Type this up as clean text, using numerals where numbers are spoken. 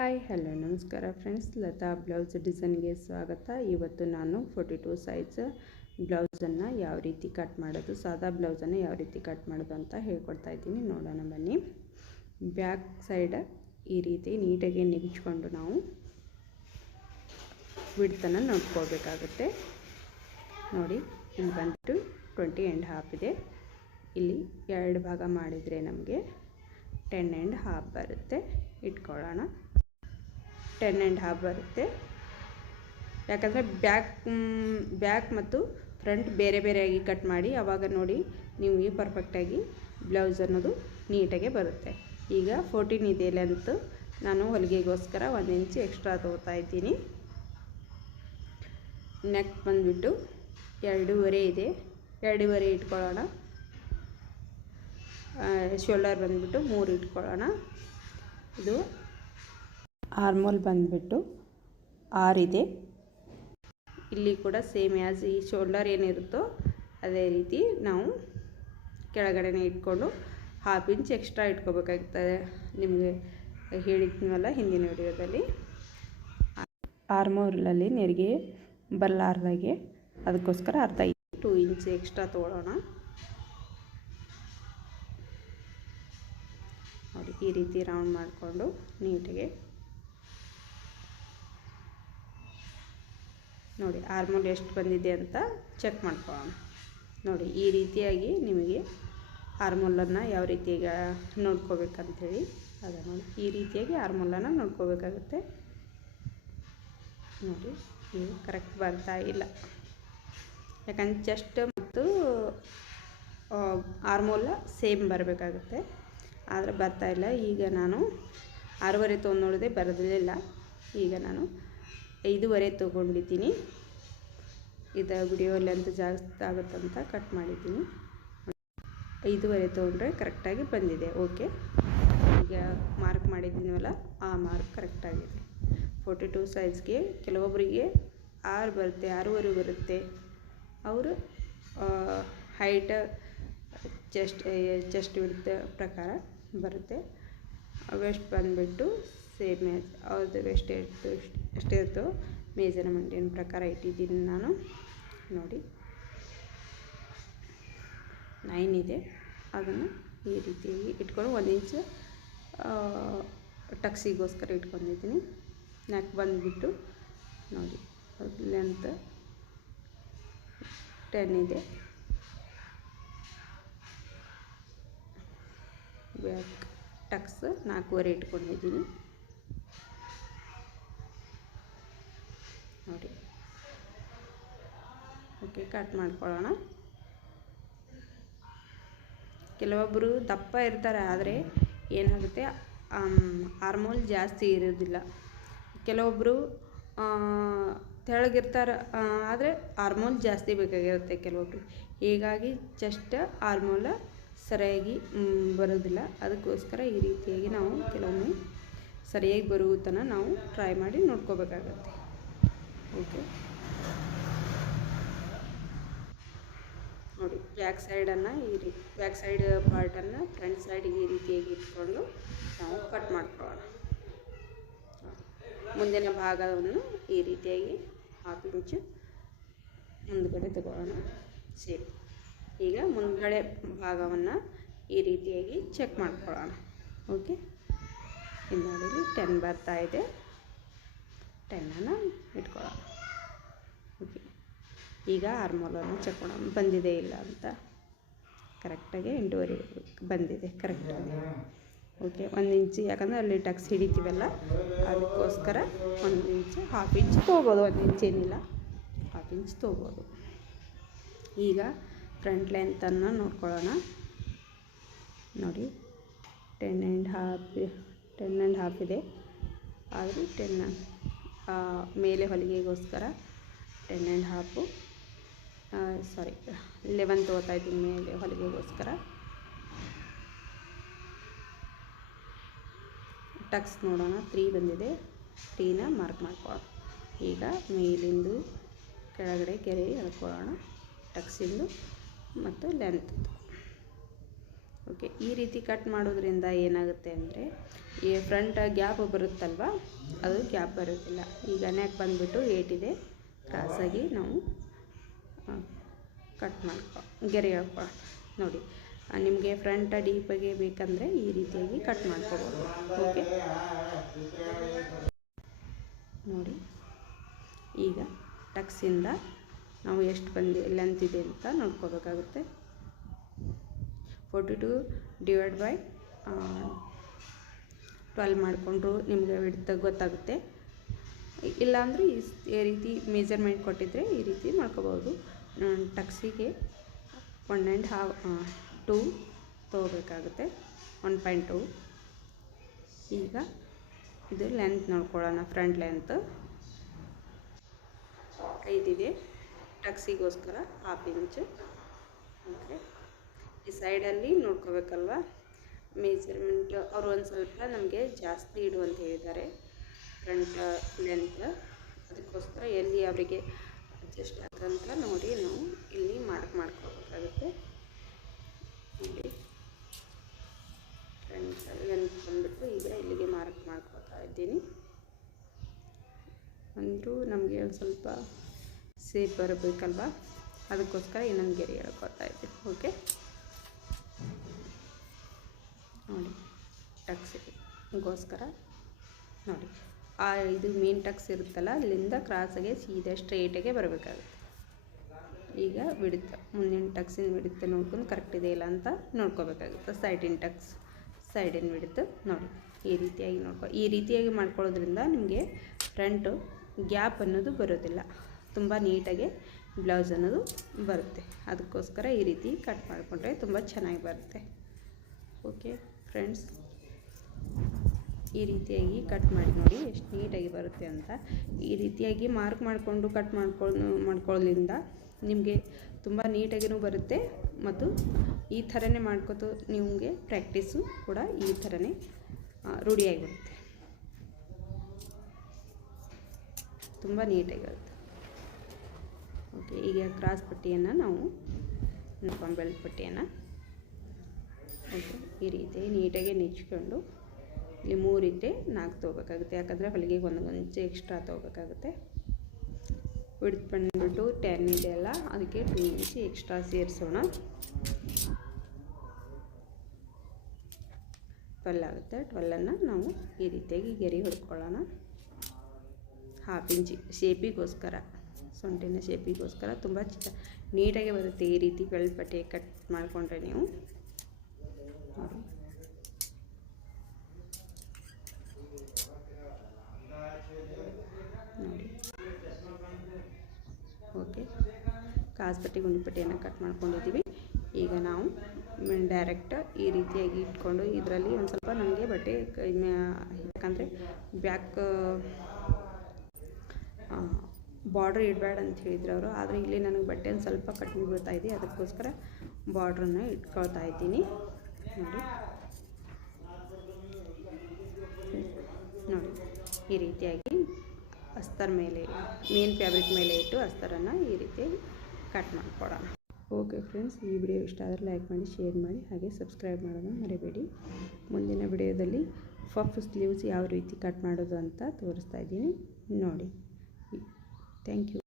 Hi hello ನಮಸ್ಕಾರ friends, Lata blouse ಡಿಸೈನ್ಗೆ ಸ್ವಾಗತ. ಇವತ್ತು ನಾನು 42 ಸೈಜ್ ಬ್ಲೌಸನ್ನು ಯಾವ ರೀತಿ ಕಟ್ ಮಾಡೋದು, ಸಾದಾ ಬ್ಲೌಸನ್ನು ಯಾವ ರೀತಿ ಕಟ್ ಮಾಡೋದು ಅಂತ ಹೇಳ್ಕೊಡ್ತಾ ಇದ್ದೀನಿ. ನೋಡೋಣ ಬನ್ನಿ. ಬ್ಯಾಕ್ ಸೈಡ್ ಈ ರೀತಿ ನೀಟಾಗಿ ನೆಗಿಚ್ಕೊಂಡು ನಾವು ವಿಡ್ತನ್ನು ನೋಡ್ಕೊಳ್ಬೇಕಾಗುತ್ತೆ. ನೋಡಿ, ಇಲ್ಲಿ ಬಂದು 20.5 ಇದೆ. ಇಲ್ಲಿ 2 ಭಾಗ ಮಾಡಿದರೆ ನಮಗೆ 10.5 ಬರುತ್ತೆ. ಇಟ್ಕೊಳ್ಳೋಣ. 10.5 ಬರುತ್ತೆ. ಯಾಕಂದರೆ ಬ್ಯಾಕ್ ಮತ್ತು ಫ್ರಂಟ್ ಬೇರೆ ಬೇರೆಯಾಗಿ ಕಟ್ ಮಾಡಿ, ಆವಾಗ ನೋಡಿ ನಿಮಗೆ ಪರ್ಫೆಕ್ಟಾಗಿ ಬ್ಲೌಸ್ ಅನ್ನೋದು ನೀಟಾಗೆ ಬರುತ್ತೆ. ಈಗ 14 ಇದೆ ಲೆಂತ್. ನಾನು ಹೊಲಿಗೆಗೋಸ್ಕರ 1 ಇಂಚ್ ಎಕ್ಸ್ಟ್ರಾ ತಗೋತಾ ಇದ್ದೀನಿ. ನೆಕ್ ಬಂದುಬಿಟ್ಟು 2.5 ಇದೆ, 2.5 ಇಟ್ಕೊಳ್ಳೋಣ. ಶೋಲ್ಡರ್ ಬಂದುಬಿಟ್ಟು 3 ಇಟ್ಕೊಳ್ಳೋಣ. ಇದು ಆರ್ಮೋಲ್ ಬಂದುಬಿಟ್ಟು 6 ಇದೆ. ಇಲ್ಲಿ ಕೂಡ ಸೇಮ್ ಆ್ಯಸ್ ಈ ಶೋಲ್ಡರ್ ಏನಿರುತ್ತೋ ಅದೇ ರೀತಿ ನಾವು ಕೆಳಗಡೆನೇ ಇಟ್ಕೊಂಡು 1/2 ಇಂಚ್ ಎಕ್ಸ್ಟ್ರಾ ಇಟ್ಕೋಬೇಕಾಗ್ತದೆ. ನಿಮಗೆ ಹೇಳಿದ್ನಲ್ಲ ಹಿಂದಿನ ವಿಡಿಯೋದಲ್ಲಿ. ಆರ್ಮೋಲಲ್ಲಿ ನೆರಿಗೆ ಬರಲಾರ್ದಾಗೆ ಅದಕ್ಕೋಸ್ಕರ 2 ಇಂಚ್ ಎಕ್ಸ್ಟ್ರಾ ತೊಗೊಳ್ಳೋಣ. ನೋಡಿ, ಈ ರೀತಿ ರೌಂಡ್ ಮಾಡಿಕೊಂಡು ನೀಟಾಗಿ ನೋಡಿ ಆರ್ಮೋಲ್ ಎಷ್ಟು ಬಂದಿದೆ ಅಂತ ಚೆಕ್ ಮಾಡ್ಕೊಳ್ಳೋಣ. ನೋಡಿ, ಈ ರೀತಿಯಾಗಿ ನಿಮಗೆ ಆರ್ಮೋಲನ್ನು ಯಾವ ರೀತಿ ಈಗ ನೋಡ್ಕೋಬೇಕಂತೇಳಿ ಅದ ನೋಡಿ, ಈ ರೀತಿಯಾಗಿ ಆರ್ಮೋಲನ್ನು ನೋಡ್ಕೋಬೇಕಾಗುತ್ತೆ. ನೋಡಿ, ಇದು ಕರೆಕ್ಟ್ ಬರ್ತಾ ಇಲ್ಲ, ಯಾಕಂದ್ರೆ ಚೆಸ್ಟ್ ಮತ್ತು ಆರ್ಮೋಲ ಸೇಮ್ ಬರಬೇಕಾಗುತ್ತೆ, ಆದರೆ ಬರ್ತಾಯಿಲ್ಲ. ಈಗ ನಾನು 6.5 ತೊಗೊಂಡು ನೋಡಿದೆ, ಬರೋದಿಲ್ಲ. ಈಗ ನಾನು 5.5 ತೊಗೊಂಡಿದ್ದೀನಿ. ಇದು ವಿಡಿಯೋ ಲೆಂತ್ ಜಾಸ್ತಿ ಆಗುತ್ತಂತ ಕಟ್ ಮಾಡಿದ್ದೀನಿ. 5.5 ತೊಗೊಂಡ್ರೆ ಕರೆಕ್ಟಾಗಿ ಬಂದಿದೆ. ಓಕೆ, ಈಗ ಮಾರ್ಕ್ ಮಾಡಿದ್ದೀನವಲ್ಲ, ಆ ಮಾರ್ಕ್ ಕರೆಕ್ಟಾಗಿದೆ. 42 ಸೈಜ್ಗೆ ಕೆಲವೊಬ್ಬರಿಗೆ 6 ಬರುತ್ತೆ, 6.5 ಬರುತ್ತೆ. ಅವರು ಹೈಟ್ ಚೆಸ್ಟ್ ವಿಡ್ತ್ ಪ್ರಕಾರ ಬರುತ್ತೆ. ವೆಸ್ಟ್ ಬಂದುಬಿಟ್ಟು ಸೇಮ್ ಅವ್ರದ್ದು ವೆಸ್ಟ್ ಎಷ್ಟಿರುತ್ತೋ ಮೆಜರ್ಮೆಂಟಿನ ಪ್ರಕಾರ ಇಟ್ಟಿದ್ದೀನಿ ನಾನು. ನೋಡಿ, 9 ಇದೆ. ಅದನ್ನು ಈ ರೀತಿಯಾಗಿ ಇಟ್ಕೊಂಡು 1 ಇಂಚ್ ಟಕ್ಸಿಗೋಸ್ಕರ ಇಟ್ಕೊಂಡಿದ್ದೀನಿ. ನೆಕ್ ಬಂದುಬಿಟ್ಟು ನೋಡಿ, ಲೆಂತ್ 10 ಇದೆ. ಬ್ಯಾಕ್ ಟಕ್ಸ್ 4.5 ಇಟ್ಕೊಂಡಿದ್ದೀನಿ. ನೋಡಿ, ಓಕೆ, ಕಟ್ ಮಾಡ್ಕೊಳ್ಳೋಣ. ಕೆಲವೊಬ್ಬರು ದಪ್ಪ ಇರ್ತಾರೆ, ಆದರೆ ಏನಾಗುತ್ತೆ, ಆರ್ಮೋಲ್ ಜಾಸ್ತಿ ಇರೋದಿಲ್ಲ. ಕೆಲವೊಬ್ಬರು ತೆಳಗಿರ್ತಾರೆ, ಆದರೆ ಆರ್ಮೋಲ್ ಜಾಸ್ತಿ ಬೇಕಾಗಿರುತ್ತೆ ಕೆಲವೊಬ್ಬರು. ಹೀಗಾಗಿ ಚೆಸ್ಟ್ ಆರ್ಮೋಲ ಸರಿಯಾಗಿ ಬರೋದಿಲ್ಲ. ಅದಕ್ಕೋಸ್ಕರ ಈ ರೀತಿಯಾಗಿ ನಾವು ಕೆಲವೊಮ್ಮೆ ಸರಿಯಾಗಿ ಬರುವ ತನಕ ನಾವು ಟ್ರೈ ಮಾಡಿ ನೋಡ್ಕೋಬೇಕಾಗತ್ತೆ. ಓಕೆ, ನೋಡಿ, ಬ್ಯಾಕ್ ಸೈಡನ್ನು ಬ್ಯಾಕ್ ಸೈಡ್ ಪಾರ್ಟನ್ನು ಫ್ರಂಟ್ ಸೈಡಿಗೆ ಈ ರೀತಿಯಾಗಿ ಇಟ್ಕೊಂಡು ನಾವು ಕಟ್ ಮಾಡ್ಕೊಳ್ಳೋಣ. ಮುಂದಿನ ಭಾಗವನ್ನು ಈ ರೀತಿಯಾಗಿ 1/2 ಇಂಚು ಮುಂದುಗಡೆ ತಗೊಳ್ಳೋಣ. ಸೇಮ್ ಈಗ ಮುಂದುಗಡೆ ಭಾಗವನ್ನು ಈ ರೀತಿಯಾಗಿ ಚೆಕ್ ಮಾಡ್ಕೊಳ್ಳೋಣ. ಓಕೆ, ಇಲ್ಲಿ ನೋಡಿ 10 ಬರ್ತಾ ಇದೆ. 10ಅನ್ನು ಇಟ್ಕೊಳ್ಳೋಣ. ಓಕೆ, ಈಗ ಆರ್ಮೋಲನ್ನು ಚೆಕ್ ಮಾಡೋಣ, ಬಂದಿದೆ ಇಲ್ಲ ಅಂತ. ಕರೆಕ್ಟಾಗಿ 8.5 ಬಂದಿದೆ, ಕರೆಕ್ಟಾಗಿ. ಓಕೆ, 1 ಇಂಚ್, ಯಾಕಂದರೆ ಅಲ್ಲಿ ಟಕ್ಸ್ ಹಿಡಿತೀವಲ್ಲ, ಅದಕ್ಕೋಸ್ಕರ 1 ಇಂಚ್ 1/2 ಇಂಚ್ ತೊಗೋಬೋದು. 1 ಇಂಚ್ ಏನಿಲ್ಲ, 1/2 ಇಂಚ್ ತೊಗೋಬೋದು. ಈಗ ಫ್ರಂಟ್ ಲೆಂತನ್ನು ನೋಡ್ಕೊಳ್ಳೋಣ. ನೋಡಿ, 10.5 ಇದೆ, ಆದರೆ 10 ಮೇಲೆ ಹೊಲಿಗೆಗೋಸ್ಕರ 10.5 11 ತೊಗೋತಾ ಇದ್ದೀನಿ ಮೇಲೆ ಹೊಲಿಗೆಗೋಸ್ಕರ. ಟಕ್ಸ್ ನೋಡೋಣ, 3 ಬಂದಿದೆ. 3ನ ಮಾರ್ಕ್ ಮಾಡ್ಕೊಳ್ಳೋಣ. ಈಗ ಮೇಲಿಂದು ಕೆಳಗಡೆ ಗೆರೆ ಎಳ್ಕೊಳ್ಳೋಣ, ಟಕ್ಸಿಂದು ಮತ್ತು ಲೆಂತ್. ಓಕೆ, ಈ ರೀತಿ ಕಟ್ ಮಾಡೋದ್ರಿಂದ ಏನಾಗುತ್ತೆ ಅಂದರೆ ಈ ಫ್ರಂಟ್ ಗ್ಯಾಪ್ ಬರುತ್ತಲ್ವ, ಅದು ಗ್ಯಾಪ್ ಬರೋದಿಲ್ಲ. ಈಗ ನೆಕ್ ಬಂದುಬಿಟ್ಟು 8 ಇದೆ, ಕ್ರಾಸಾಗಿ ನಾವು ಕಟ್ ಗೆರೆ ಹಾಕೋ ನೋಡಿ. ನಿಮಗೆ ಫ್ರಂಟ್ ಡೀಪಾಗಿ ಬೇಕಂದರೆ ಈ ರೀತಿಯಾಗಿ ಕಟ್ ಮಾಡ್ಕೋಬೋದು. ಓಕೆ ನೋಡಿ, ಈಗ ಟಕ್ಸಿಂದ ನಾವು ಎಷ್ಟು ಲೆಂತ್ ಇದೆ ಅಂತ ನೋಡ್ಕೋಬೇಕಾಗುತ್ತೆ. 42 / 12 ಮಾಡಿಕೊಂಡ್ರು ನಿಮಗೆ ವಿಡ್ತ್ ಗೊತ್ತಾಗುತ್ತೆ. ಇಲ್ಲಾಂದರೆ ಈ ರೀತಿ ಮೆಜರ್ಮೆಂಟ್ ಕೊಟ್ಟಿದ್ದರೆ ಈ ರೀತಿ ಮಾಡ್ಕೋಬೋದು. ಟಕ್ಸಿಗೆ 1.5 2 ತೊಗೋಬೇಕಾಗುತ್ತೆ, 1.2. ಈಗ ಇದು ಲೆಂತ್ ನೋಡ್ಕೊಳ್ಳೋಣ. ಫ್ರಂಟ್ ಲೆಂತ್ 5 ಇದೆ, ಟಕ್ಸಿಗೋಸ್ಕರ 1/2 ಇಂಚು. ಓಕೆ, ಈ ಸೈಡಲ್ಲಿ ನೋಡ್ಕೋಬೇಕಲ್ವ ಮೆಜರ್ಮೆಂಟ್. ಅವರು ಒಂದು ಸ್ವಲ್ಪ ನಮಗೆ ಜಾಸ್ತಿ ಇಡು ಅಂತ ಹೇಳಿದ್ದಾರೆ ಫ್ರಂಟ್ ಲೆಂತ್. ಅದಕ್ಕೋಸ್ಕರ ಎಲ್ಲಿ ಅವರಿಗೆ ಅಡ್ಜಸ್ಟ್ ಆಗಂತ ನೋಡಿ ನಾವು ಇಲ್ಲಿ ಮಾಡ್ಕೋಬೇಕಾಗುತ್ತೆ. ನೋಡಿ, ಫ್ರಂಟ್ ಲೆಂತ್ ಬಂದುಬಿಟ್ಟು ಈಗ ಇಲ್ಲಿಗೆ ಮಾರ್ಕ್ ಮಾಡ್ಕೋತಾ ಇದ್ದೀನಿ. ಅಂದರೂ ನಮಗೆ ಒಂದು ಸ್ವಲ್ಪ ಸೇಪ್ ಬರಬೇಕಲ್ವ, ಅದಕ್ಕೋಸ್ಕರ ಇನ್ನೊಂದು ಗೆರೆ ಹೇಳ್ಕೊತಾ ಇದ್ದೀನಿ. ಓಕೆ ನೋಡಿ, ಟಕ್ಸಿಗೋಸ್ಕರ ನೋಡಿ ಇದು ಮೇನ್ ಟಕ್ಸ್ ಇರುತ್ತಲ್ಲ, ಅಲ್ಲಿಂದ ಕ್ರಾಸಾಗೆ ಸೀದಾ ಸ್ಟ್ರೇಟಾಗೆ ಬರಬೇಕಾಗುತ್ತೆ. ಈಗ ಬಿಡುತ್ತೆ, ಮುಂದಿನ ಟಕ್ಸಿನ ಬಿಡುತ್ತೆ ನೋಡ್ಕೊಂಡು ಕರೆಕ್ಟ್ ಇದೆ ಇಲ್ಲ ಅಂತ ನೋಡ್ಕೋಬೇಕಾಗುತ್ತೆ. ಸೈಡಿನ ಟಕ್ಸ್, ಸೈಡಿನ ಬಿಡುತ್ತೆ ನೋಡಿ. ಈ ರೀತಿಯಾಗಿ ಈ ರೀತಿಯಾಗಿ ಮಾಡ್ಕೊಳ್ಳೋದ್ರಿಂದ ನಿಮಗೆ ಫ್ರಂಟು ಗ್ಯಾಪ್ ಅನ್ನೋದು ಬರೋದಿಲ್ಲ, ತುಂಬ ನೀಟಾಗಿ ಬ್ಲೌಸ್ ಅನ್ನೋದು ಬರುತ್ತೆ. ಅದಕ್ಕೋಸ್ಕರ ಈ ರೀತಿ ಕಟ್ ಮಾಡಿಕೊಂಡ್ರೆ ತುಂಬ ಚೆನ್ನಾಗಿ ಬರುತ್ತೆ. ಓಕೆ ಫ್ರೆಂಡ್ಸ್, ಈ ರೀತಿಯಾಗಿ ಕಟ್ ಮಾಡಿ ನೋಡಿ ಎಷ್ಟು ನೀಟಾಗಿ ಬರುತ್ತೆ ಅಂತ. ಈ ರೀತಿಯಾಗಿ ಮಾರ್ಕ್ ಮಾಡಿಕೊಂಡು ಕಟ್ ಮಾಡ್ಕೊಳ್ಳೋದ್ರಿಂದ ನಿಮಗೆ ತುಂಬ ನೀಟಾಗಿಯೂ ಬರುತ್ತೆ, ಮತ್ತು ಈ ಥರನೇ ಮಾಡ್ಕೋತು ನಿಮಗೆ ಪ್ರಾಕ್ಟೀಸು ಕೂಡ ಈ ಥರನೇ ರೂಢಿಯಾಗಿ ಬರುತ್ತೆ, ತುಂಬ ನೀಟಾಗಿ ಬರುತ್ತೆ. ಓಕೆ, ಈಗ ಕ್ರಾಸ್ ಪಟ್ಟಿಯನ್ನು ನಾವು ಬೆಲ್ಟ್ ಪಟ್ಟಿಯನ್ನು ಓಕೆ ಈ ರೀತಿ ನೀಟಾಗಿ ನೆಚ್ಕೊಂಡು ಇಲ್ಲಿ 3 ಇದ್ದರೆ 4 ತೊಗೋಬೇಕಾಗುತ್ತೆ, ಯಾಕಂದರೆ ಹೊಲಿಗೆಗೆ 1 ಇಂಚು ಎಕ್ಸ್ಟ್ರಾ ತೊಗೋಬೇಕಾಗುತ್ತೆ. ವಿಡ್ತ್ ಬಂದುಬಿಟ್ಟು 10 ಇದೆಯಲ್ಲ, ಅದಕ್ಕೆ 2 ಇಂಚು ಎಕ್ಸ್ಟ್ರಾ ಸೇರಿಸೋಣ. 12 ಆಗುತ್ತೆ. 12ಅನ್ನು ನಾವು ಈ ರೀತಿಯಾಗಿ ಗೆರೆ ಹೊಡ್ಕೊಳ್ಳೋಣ. 1/2 ಇಂಚು ಶೇಪಿಗೋಸ್ಕರ, ಸೊಂಟಿನ ಶೇಪಿಗೋಸ್ಕರ ತುಂಬ ನೀಟಾಗಿ ಬರುತ್ತೆ ಈ ರೀತಿ ಬೆಲ್ಟ್ ಪಟ್ಟಿ ಕಟ್ ಮಾಡಿಕೊಂಡ್ರೆ ನೀವು. ನೋಡಿ, ನೋಡಿ ಓಕೆ, ಕಾಸ್ಪಟ್ಟಿ ಗುಂಡಿಪಟ್ಟಿಯನ್ನು ಕಟ್ ಮಾಡ್ಕೊಂಡಿದ್ದೀವಿ. ಈಗ ನಾವು ಡೈರೆಕ್ಟ್ ಈ ರೀತಿಯಾಗಿ ಇಟ್ಕೊಂಡು ಇದರಲ್ಲಿ ಒಂದು ಸ್ವಲ್ಪ ನನಗೆ ಬಟ್ಟೆ ಯಾಕಂದರೆ ಬ್ಯಾಕ್ ಬಾರ್ಡ್ರ್ ಇಡಬೇಡ ಅಂತ ಹೇಳಿದ್ರು ಅವರು, ಆದರೆ ಇಲ್ಲಿ ನನಗೆ ಬಟ್ಟೆ ಒಂದು ಸ್ವಲ್ಪ ಕಡಿಮೆ ಬೀಳ್ತಾ ಇದೆ, ಅದಕ್ಕೋಸ್ಕರ ಬಾರ್ಡ್ರನ್ನು ಇಟ್ಕೊಳ್ತಾ ಇದ್ದೀನಿ. ನೋಡಿ ನೋಡಿ, ಈ ರೀತಿಯಾಗಿ ಅಸ್ತರ್ ಮೇಲೆ, ಮೇನ್ ಫ್ಯಾಬ್ರಿಕ್ ಮೇಲೆ ಇಟ್ಟು ಅಸ್ತರನ್ನು ಈ ರೀತಿ ಕಟ್ ಮಾಡ್ಕೊಳ್ಳೋಣ. ಓಕೆ ಫ್ರೆಂಡ್ಸ್, ಈ ವಿಡಿಯೋ ಇಷ್ಟ ಆದರೆ ಲೈಕ್ ಮಾಡಿ, ಶೇರ್ ಮಾಡಿ, ಹಾಗೆ ಸಬ್ಸ್ಕ್ರೈಬ್ ಮಾಡೋದನ್ನು ಮರಿಬೇಡಿ. ಮುಂದಿನ ವಿಡಿಯೋದಲ್ಲಿ ಪಫ್ ಸ್ಲೀವ್ಸ್ ಯಾವ ರೀತಿ ಕಟ್ ಮಾಡೋದು ಅಂತ ತೋರಿಸ್ತಾ ಇದ್ದೀನಿ ನೋಡಿ. Thank you.